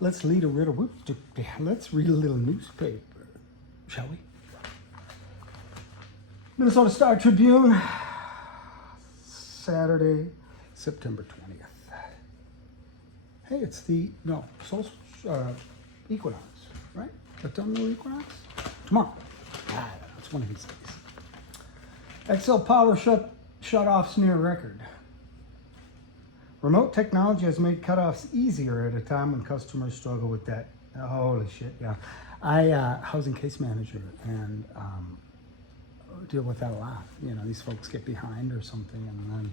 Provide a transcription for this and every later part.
Let's read a little. Let's read a little newspaper, shall we? Minnesota Star Tribune, Saturday, September 20th. Hey, it's the equinox, right? Autumnal equinox tomorrow. It's one of these days. XL Power shut-offs near record. Remote technology has made cutoffs easier at a time when customers struggle with that. Holy shit, yeah. I housing case manager and deal with that a lot. You know, these folks get behind or something, and then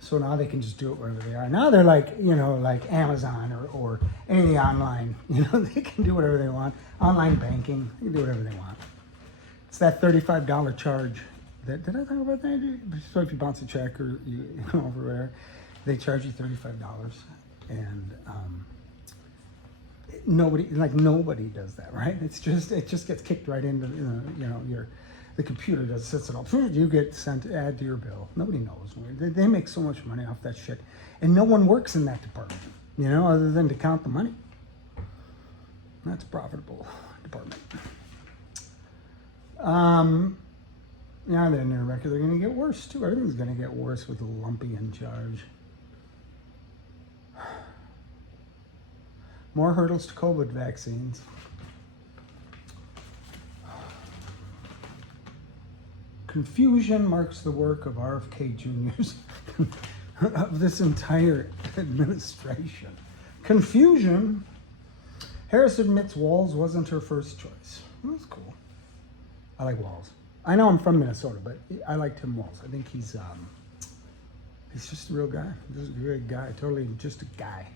so now they can just do it wherever they are. Now they're like, you know, like Amazon or any online. You know, they can do whatever they want. Online banking, they can do whatever they want. It's that $35 charge. Did I talk about that? So if you bounce a check or you go over there, they charge you $35, and nobody does that, right? It just gets kicked right into the computer sets it up. You get sent add to your bill. Nobody knows. They make so much money off that shit, and no one works in that department, you know, other than to count the money. That's a profitable department. Now they're near record. They're going to get worse too. Everything's going to get worse with Lumpy in charge. More hurdles to COVID vaccines. Confusion marks the work of RFK Jr.'s of this entire administration. Confusion. Harris admits Walz wasn't her first choice. Well, that's cool. I like Walz. I know I'm from Minnesota, but I like Tim Walz. I think he's just a real guy. Just a great guy. Totally just a guy.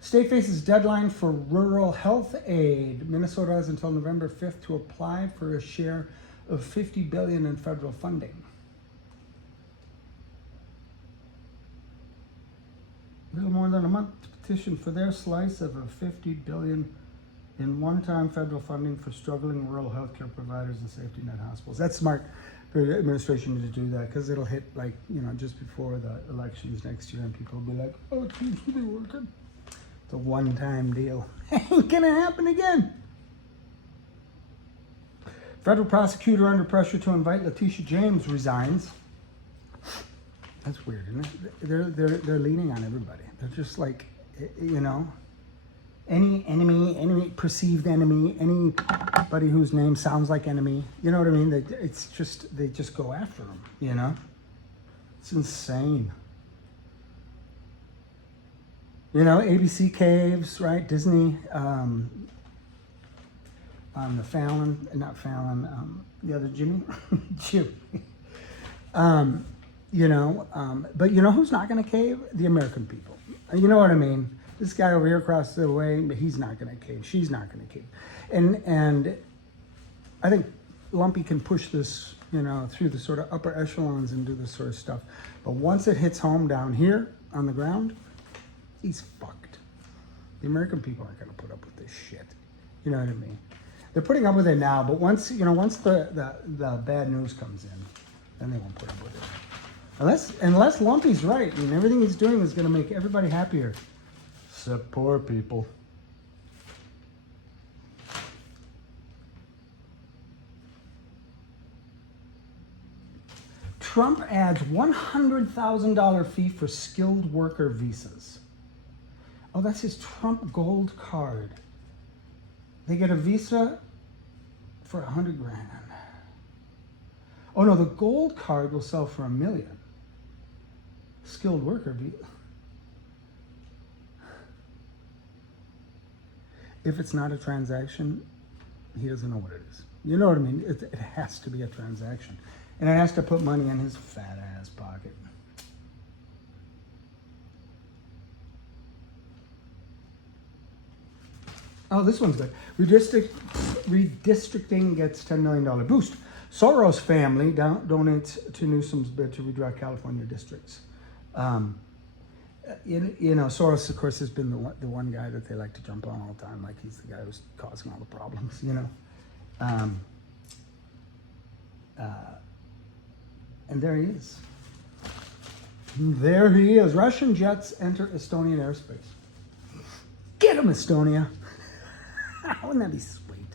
State faces deadline for rural health aid. Minnesota has until November 5th to apply for a share of $50 billion in federal funding. A little more than a month to petition for their slice of a $50 billion in one-time federal funding for struggling rural healthcare providers and safety net hospitals. That's smart for the administration to do that, because it'll hit, like, you know, just before the elections next year, and people will be like, oh, it seems to be working. It's a one-time deal. Ain't gonna happen again. Federal prosecutor under pressure to invite Letitia James resigns. That's weird, isn't it? They're leaning on everybody. They're just like, you know, any enemy, any perceived enemy, anybody whose name sounds like enemy. You know what I mean? They just go after them. You know, it's insane. You know, ABC caves, right? Disney. On the Fallon, not Fallon, the other Jimmy, Jimmy. But you know who's not going to cave? The American people. You know what I mean? This guy over here across the way, but he's not going to cave. She's not going to cave. And I think Lumpy can push this, you know, through the sort of upper echelons and do this sort of stuff. But once it hits home down here on the ground, he's fucked. The American people aren't going to put up with this shit. You know what I mean? They're putting up with it now, but once the bad news comes in, then they won't put up with it. Unless Lumpy's right, and everything he's doing is going to make everybody happier, except poor people. Trump adds $100,000 fee for skilled worker visas. Oh, that's his Trump Gold card. They get a visa for $100,000. Oh no, the gold card will sell for $1 million. Skilled worker visa. If it's not a transaction, he doesn't know what it is. You know what I mean? It has to be a transaction. And it has to put money in his fat ass pocket. Oh, this one's good. Redistricting gets $10 million boost. Soros family donates to Newsom's bid to redirect California districts. You know, Soros, of course, has been the one guy that they like to jump on all the time, like he's the guy who's causing all the problems, you know. And there he is. There he is. Russian jets enter Estonian airspace. Get him, Estonia. Wouldn't that be sweet?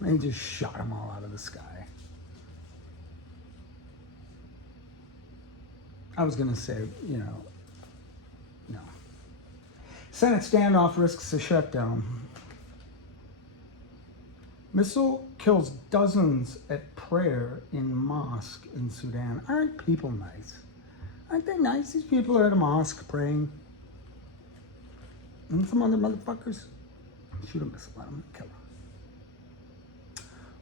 They just shot them all out of the sky. I was going to say, no. Senate standoff risks a shutdown. Missile kills dozens at prayer in mosque in Sudan. Aren't people nice? Aren't they nice? These people are at a mosque praying. And some other motherfuckers shoot a missile at them and kill them.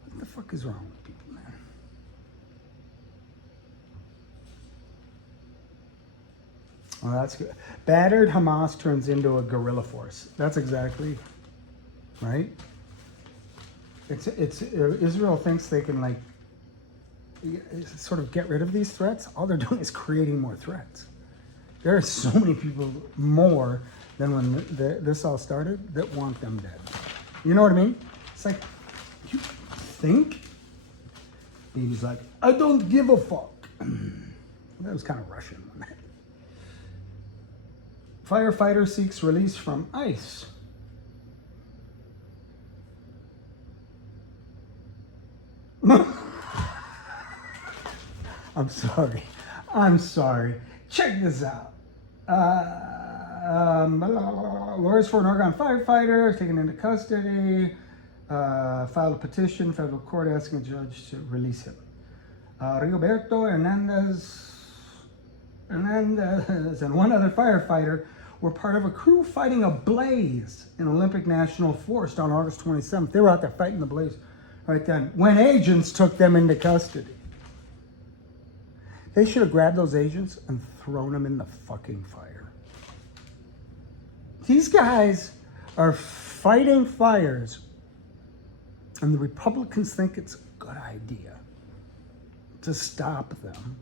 What the fuck is wrong with people, man? Well, that's good. Battered Hamas turns into a guerrilla force. That's exactly right. It's Israel thinks they can like sort of get rid of these threats. All they're doing is creating more threats. There are so many people more than when this all started that want them dead. You know what I mean? It's like, you think? He's like, I don't give a fuck. That was kind of Russian. Firefighter seeks release from ICE. I'm sorry. Check this out. Lawyers for an Oregon firefighter taken into custody. Filed a petition, federal court asking a judge to release him. Rigoberto Hernandez and one other firefighter were part of a crew fighting a blaze in Olympic National Forest on August 27th. They were out there fighting the blaze right then when agents took them into custody. They should have grabbed those agents and thrown them in the fucking fire. These guys are fighting fires, and the Republicans think it's a good idea to stop them,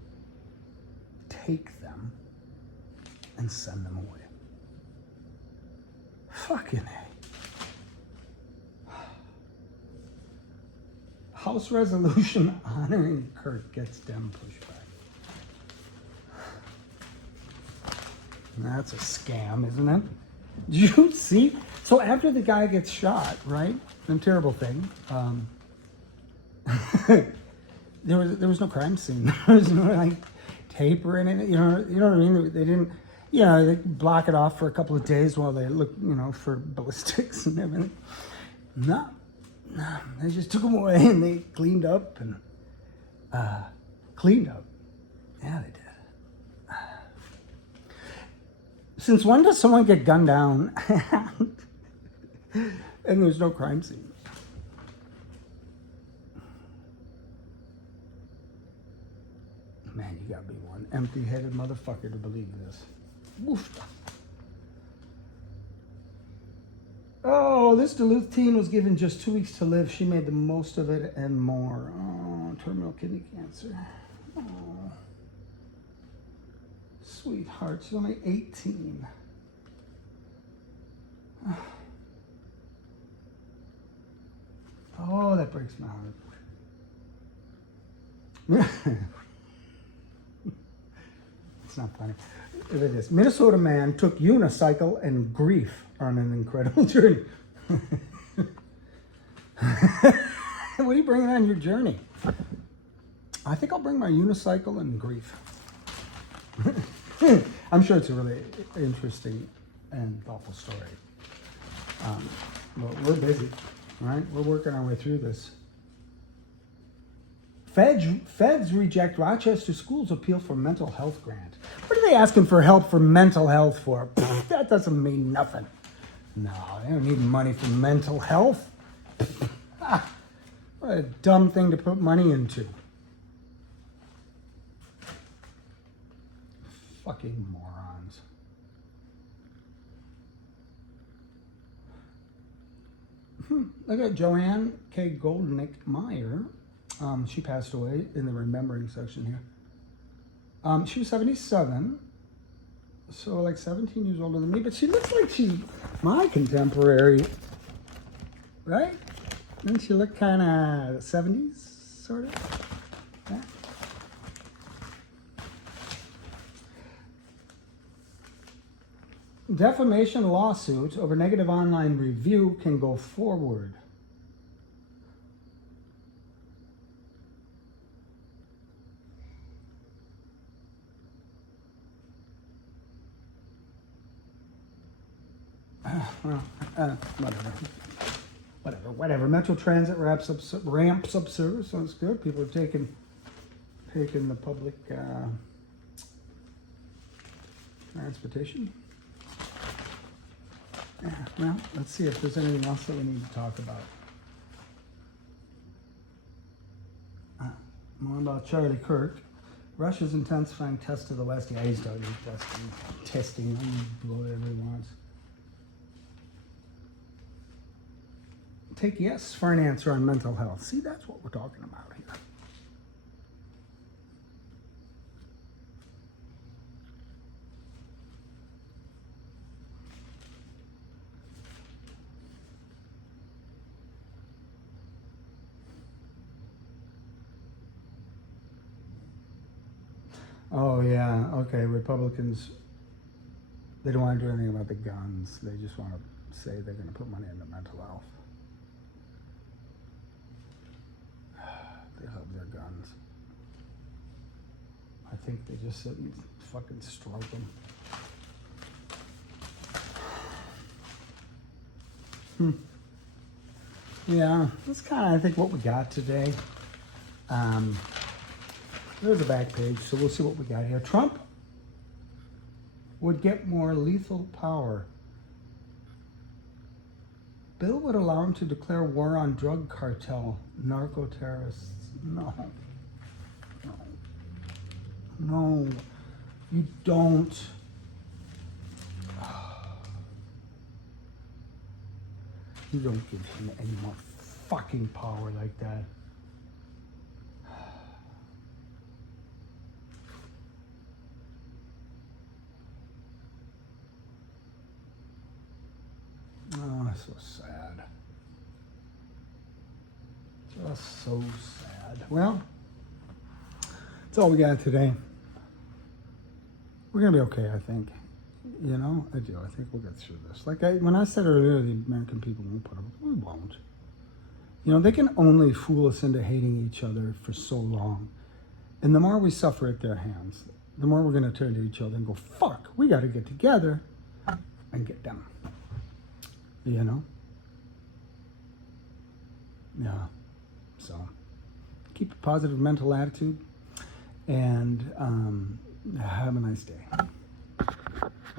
take them, and send them away. Fucking A. House resolution honoring Kirk gets Dem pushback. That's a scam, isn't it? Did you see? So after the guy gets shot, right? A terrible thing. There was no crime scene. There was no like taper in it. You know what I mean? They didn't. They block it off for a couple of days while they look, for ballistics and everything. No, they just took them away and they cleaned up and cleaned up. Yeah, they did. Since when does someone get gunned down and there's no crime scene? Man, you gotta be one empty-headed motherfucker to believe this. Oof. Oh, this Duluth teen was given just 2 weeks to live. She made the most of it and more. Oh, terminal kidney cancer. Oh. Sweetheart, she's only 18. Oh, that breaks my heart. It's not funny. It is. Minnesota man took unicycle and grief on an incredible journey. What are you bringing on your journey? I think I'll bring my unicycle and grief. I'm sure it's a really interesting and thoughtful story. But we're busy, right? We're working our way through this. Feds reject Rochester School's appeal for mental health grant. What are they asking for help for mental health for? That doesn't mean nothing. No, they don't need money for mental health. What a dumb thing to put money into. Fucking morons. Look at Joanne K. Goldnick Meyer. She passed away in the remembering section here. She was 77, so like 17 years older than me, but she looks like she's my contemporary, right? Doesn't she look kind of 70s, sort of? Yeah. Defamation lawsuit over negative online review can go forward. Whatever. Metro Transit ramps up service, so it's good. People are taking the public transportation. Yeah, well, let's see if there's anything else that we need to talk about. More about Charlie Kirk. Russia's intensifying tests to the west. Yeah, he's starting testing. Blow whatever he wants. Take yes for an answer on mental health. See, that's what we're talking about here. Oh, yeah. Okay. Republicans, they don't want to do anything about the guns. They just want to say they're going to put money into mental health. They love their guns. I think they just sit and fucking stroke them. Yeah, that's kind of, I think, what we got today. There's a back page, so we'll see what we got here. Trump would get more lethal power. Bill would allow him to declare war on drug cartel, narco terrorists. No, you don't. You don't give him any more fucking power like that. Oh, so sad. Just so sad. Well, that's all we got today. We're going to be okay, I think. You know, I do. I think we'll get through this. Like when I said earlier, the American people won't put up. We won't. You know, they can only fool us into hating each other for so long. And the more we suffer at their hands, the more we're going to turn to each other and go, fuck, we got to get together and get them. You know? Yeah. So keep a positive mental attitude and have a nice day.